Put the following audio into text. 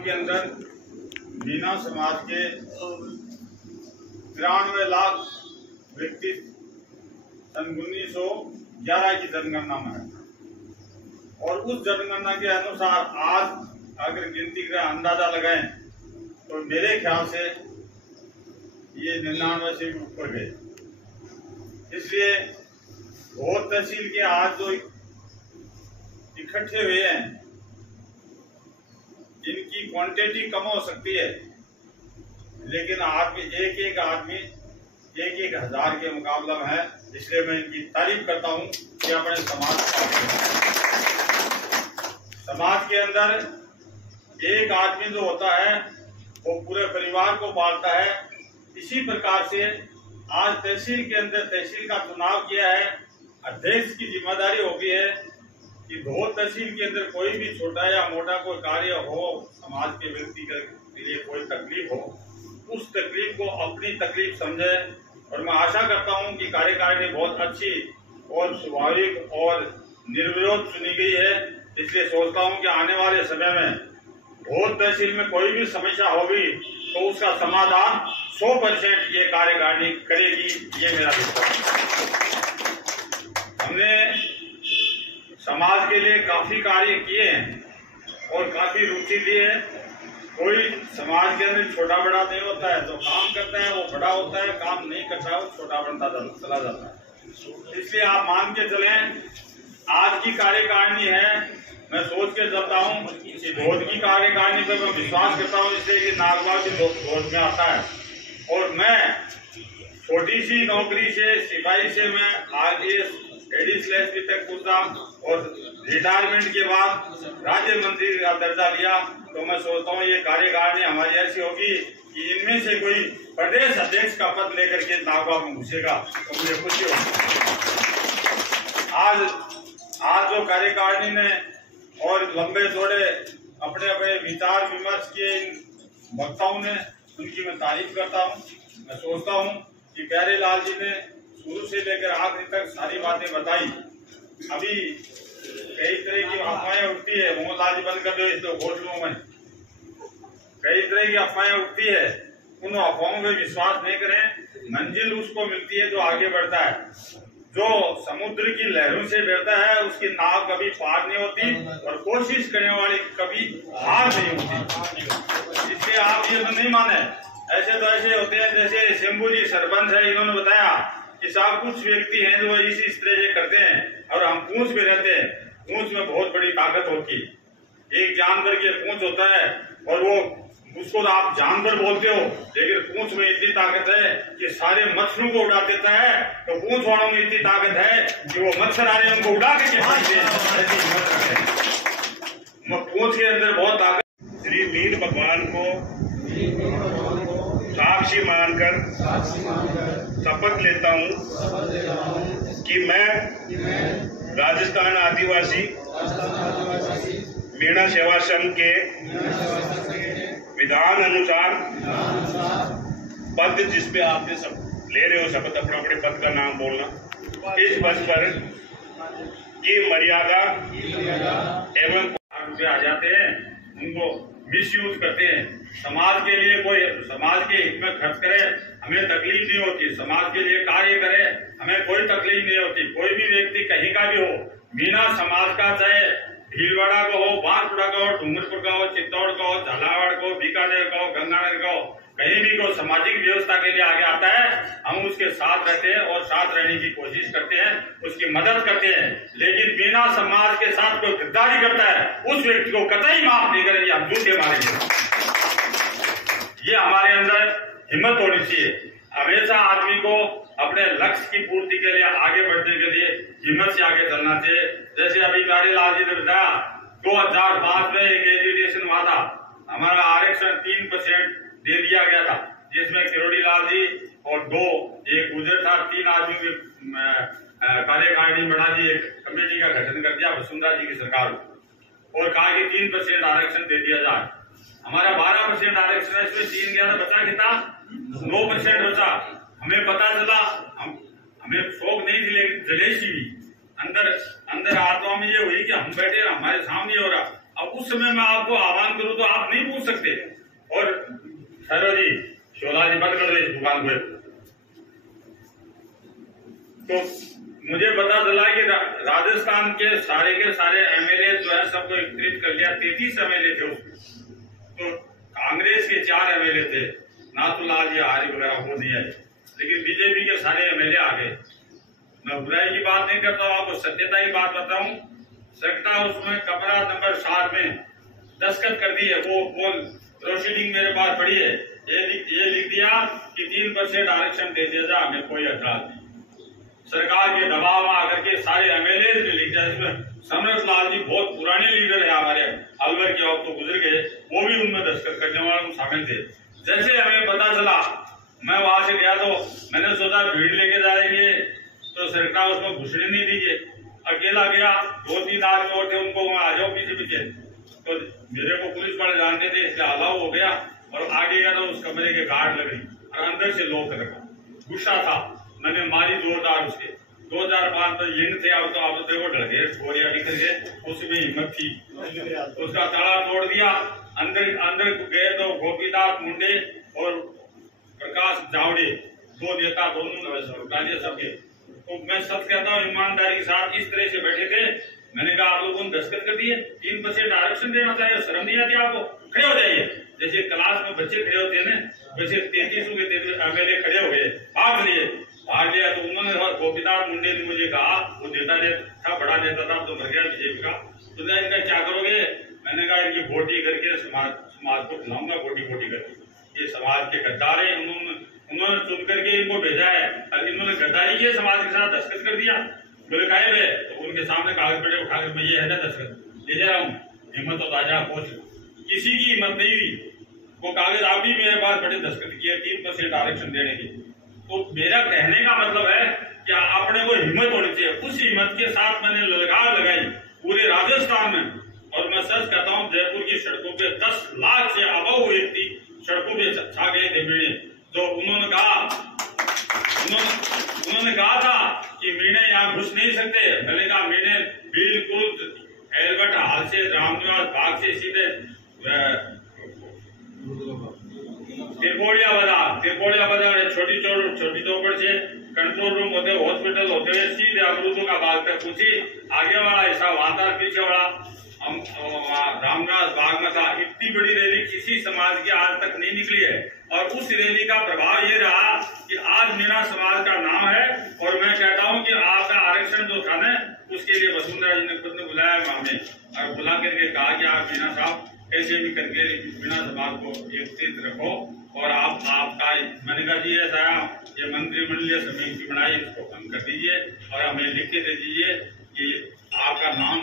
के अंदर मीना समाज के 93 लाख व्यक्ति सन 1911 की जनगणना में है और उस जनगणना के अनुसार आज अगर गिनती का अंदाजा लगाएं तो मेरे ख्याल से ये 99 से भी ऊपर गए। इसलिए बहुत तहसील के आज जो इकट्ठे हुए हैं इनकी क्वांटिटी कम हो सकती है, लेकिन आदमी एक हजार के मुकाबला में है। इसलिए मैं इनकी तारीफ करता हूं कि अपने समाज के अंदर एक आदमी जो होता है वो पूरे परिवार को पालता है। इसी प्रकार से आज तहसील के अंदर तहसील का चुनाव किया है। अध्यक्ष की जिम्मेदारी होगी है कि बहुत तहसील के अंदर कोई भी छोटा या मोटा कोई कार्य हो, समाज के व्यक्ति के लिए कोई तकलीफ हो, उस तकलीफ को अपनी तकलीफ समझे। और मैं आशा करता हूं कि कार्यकारिणी बहुत अच्छी और स्वाभाविक और निर्विरोध चुनी गई है। इसलिए सोचता हूं कि आने वाले समय में बहुत तहसील में कोई भी समस्या होगी तो उसका समाधान 100% ये कार्यकारिणी करेगी, ये मेरा विश्वास है। हमने समाज के लिए काफी कार्य किए हैं और काफी रुचि ली है। कोई समाज के अंदर छोटा बड़ा नहीं होता है, जो काम करता है वो बड़ा होता है, काम नहीं करता है वो छोटा बनता चला जाता है। इसलिए आप मान के चलें आज की कार्यकारिणी है, मैं सोच के चलता हूँ कि गोद की कार्यकारिणी पर मैं विश्वास करता हूँ, इसलिए कि नागवा की गोद में आता है। और मैं छोटी सी नौकरी से सिपाही से मैं RDS एडी/एसपी तक कूदा और रिटायरमेंट के बाद राज्य मंत्री का दर्जा लिया। तो मैं सोचता हूँ ये कार्यकारिणी हमारी ऐसी होगी कि इनमें से कोई प्रदेश अध्यक्ष का पद लेकर के नागवा में घुसेगा तो मुझे खुशी होगी। आज जो कार्यकारिणी ने और लंबे चौड़े अपने अपने विचार विमर्श किए इन वक्ताओं ने, उनकी मैं तारीफ करता हूँ। मैं सोचता हूँ कि प्यारे लाल जी ने शुरू से लेकर आखिरी तक सारी बातें बताई। अभी कई तरह की अफवाहें उठती है, मोहनलाल जी बंद कर दो इस होटलों में, कई तरह की अफवाहें उठती है, उन अफवाहों में विश्वास नहीं करें। मंजिल उसको मिलती है जो आगे बढ़ता है। जो समुद्र की लहरों से डरता है उसकी नाव कभी पार नहीं होती और कोशिश करने वाले कभी हार नहीं होती। इसलिए आप ये तो नहीं माने, ऐसे तो ऐसे होते हैं जैसे शंभू जी सरपंच है, इन्होंने बताया कि साहब कुछ व्यक्ति हैं जो इस तरह से करते हैं और हम पूंछ में रहते हैं। पूंछ में बहुत बड़ी ताकत होती है। एक जानवर की पूंछ होता है और वो उसको आप जानवर बोलते हो, लेकिन पूंछ में इतनी ताकत है कि सारे मच्छरों को उड़ा देता है। तो पूंछ वालों में इतनी ताकत है कि वो मच्छर आ रहे हैं उनको उड़ा के पूंछ के अंदर बहुत ताकत। श्री वीर भगवान को साक्षी मानकर शपथ लेता हूँ कि मैं राजस्थान आदिवासी मीणा सेवा संघ के विधान अनुसार पद जिस पे आपने सब ले रहे हो शपथ, अपने अपने पद का नाम बोलना, इस पद पर ये मर्यादा एवं आ जाते हैं उनको मिसयूज करते हैं। समाज के लिए कोई समाज के हित में खर्च करे हमें तकलीफ नहीं होती, समाज के लिए कार्य करे हमें कोई तकलीफ नहीं होती। कोई भी व्यक्ति कहीं का भी हो, मीना समाज का, चाहे भीलवाड़ा का हो, बांसपुरा का हो, डूंगरपुर का हो, चित्तौड़ का हो, झालावाड़ का हो, बीकानेर का हो, गंगानगर का हो, कहीं भी कोई सामाजिक व्यवस्था के लिए आगे आता है हम उसके साथ रहते हैं और साथ रहने की कोशिश करते हैं, उसकी मदद करते हैं। लेकिन मीना समाज के साथ कोई गद्दारी करता है उस व्यक्ति को कतई माफ नहीं करेंगे, हम जूते मारेंगे। ये हमारे अंदर हिम्मत होनी चाहिए। हमेशा आदमी को अपने लक्ष्य की पूर्ति के लिए आगे बढ़ने के लिए हिम्मत से आगे चलना चाहिए। जैसे अभी प्यारे लाल जी ने बताया 2005 में एक एजुकेशन हुआ था, हमारा आरक्षण 3% दे दिया गया था, जिसमें किरोड़ी लाल जी और एक गुजर था, 3 आदमी कार्यकारिणी बना दी, एक कमेटी का गठन कर दिया वसुंधरा जी की सरकार और कहा कि 3% आरक्षण दे दिया जाए। हमारा 12% आरक्षण है, इसमें 3 गया था, बचा कितना 9% बचा। हमें पता चला, हमें शौक नहीं थी लेकिन जलेशी भी अंदर आत्मा में ये हुई कि हम बैठे हमारे सामने हो रहा। अब उस समय मैं आपको आह्वान करूं तो आप नहीं पूछ सकते। और सरो जी शोला जी बंद कर ले इस दुकान को। तो मुझे पता चला कि राजस्थान के सारे एमएलए जो है सबको एकत्रित कर लिया। 33 एमएलए थे उसमें, तो कांग्रेस के 4 एमएलए थे, नाथूलाल जी आर्य वगैरह वो नहीं आए, लेकिन बीजेपी के सारे एमएलए आ गए। मैं बुराई की बात नहीं करता हूँ, आपको सत्यता की बात बताऊं। सकता उसमें कमरा नंबर 7 में दस्तखत कर दी है, वो प्रोसीडिंग मेरे पास पड़ी है। ये लिख दिया कि 3% आरक्षण दे दिया जाए, हमें कोई एतराज नहीं। सरकार के दबाव में आकर के सारे एमएलए ने लिख दिया। इसमें समरथ लाल जी बहुत पुराने लीडर है हमारे, अलवर के अब तो गुजर गए, वो भी उनमें दस्तखत करने वाले शामिल थे। जैसे हमें पता चला, मैं वहां से गया तो मैंने सोचा भीड़ लेके जाएंगे तो सरकार उसमें घुसने नहीं दीजिए। अकेला गया, 2-3 आदमी और थे, उनको वहां आ जाओ पीछे पीछे, तो मेरे को पुलिस वाले जानते थे, इसलिए अलाउ हो गया। और आगे गया तो उस कमरे के गार्ड लग गई और अंदर से लोग लगा। गुस्सा था, मैंने मारी जोरदार उसके। 2005 में यंग थे, अब तो देखो ढल गए, गोलियां निकल गए, उसमें हिम्मत थी, उसका ताला तोड़ दिया। अंदर गए तो गोपीनाथ मुंडे और प्रकाश जावड़े, 2 नेता, दोनों सबके। तो मैं सच कहता हूँ, ईमानदारी के साथ इस तरह से बैठे थे। मैंने कहा आप लोगों ने दस्तखत कर दिए, 3% आरक्षण देना चाहिए, शर्म नहीं आती आपको? खड़े हो जाइए। जैसे क्लास में बच्चे खड़े होते हैं ना, वैसे 33 एमएलए खड़े हो गए, भाग लिया। तो उन्होंने गोपीनाथ मुंडे ने मुझे कहा, वो नेता था, बड़ा नेता था, तो मर गया बीजेपी का, तो इनका क्या करोगे? मैंने कहा इनकी वोटी करके समाज को खिलाऊंगा, वोटी करके। ये समाज के गद्दार है, उन्होंने चुन करके इनको भेजा है, और इन्होंने गद्दारी किए, समाज के साथ दस्तखत कर दिया। बोले काहे गए? तो उनके सामने कागज पेड़े उठा कर, मैं ये है ना दस्तखत ले जा रहा हूँ, हिम्मत और ताजा पहुंच। किसी की हिम्मत नहीं हुई, वो कागज आप भी मेरे पास बड़े दस्तखत किए 3% आरक्षण देने की। तो मेरा कहने का मतलब है कि अपने को हिम्मत होनी चाहिए। उस हिम्मत के साथ मैंने ललकार लगाई पूरे राजस्थान में। और मैं सच कहता हूँ, जयपुर की सड़कों पे 10 लाख से अबव व्यक्ति सड़कों पे छा गए थे मेरे। तो उन्होंने कहा था कि मीणे यहाँ घुस नहीं सकते। मैंने कहा मीणे बिल्कुल एल्बर्ट हाल से, रामनिवास बाग से सीधे त्रिपोड़िया बाजार छोटी चौपड़ से कंट्रोल रूम होते, हॉस्पिटल होते हुए सीधे अमरूदों का बाग तक पूछी। आगे वाला ऐसा वाता, पीछे वाला रामनिवास बाग में था। इतनी बड़ी रैली किसी समाज की आज तक नहीं निकली है। और उस रैली का प्रभाव ये रहा कि आज मीणा समाज का नाम है। और मैं कहता हूँ कि आपका आरक्षण जो था न, उसके लिए वसुंधरा जी ने खुद ने बुलाया हमें, और बुला करके कहा कि आप मीणा साहब ऐसे भी करके मीणा समाज को एकत्रित रखो। और आपका मैंने कहा जी ऐसा ये मंत्रिमंडलीय समिति बनाई, इसको बंद कर दीजिए और हमें लिख के दे दीजिए कि आपका नाम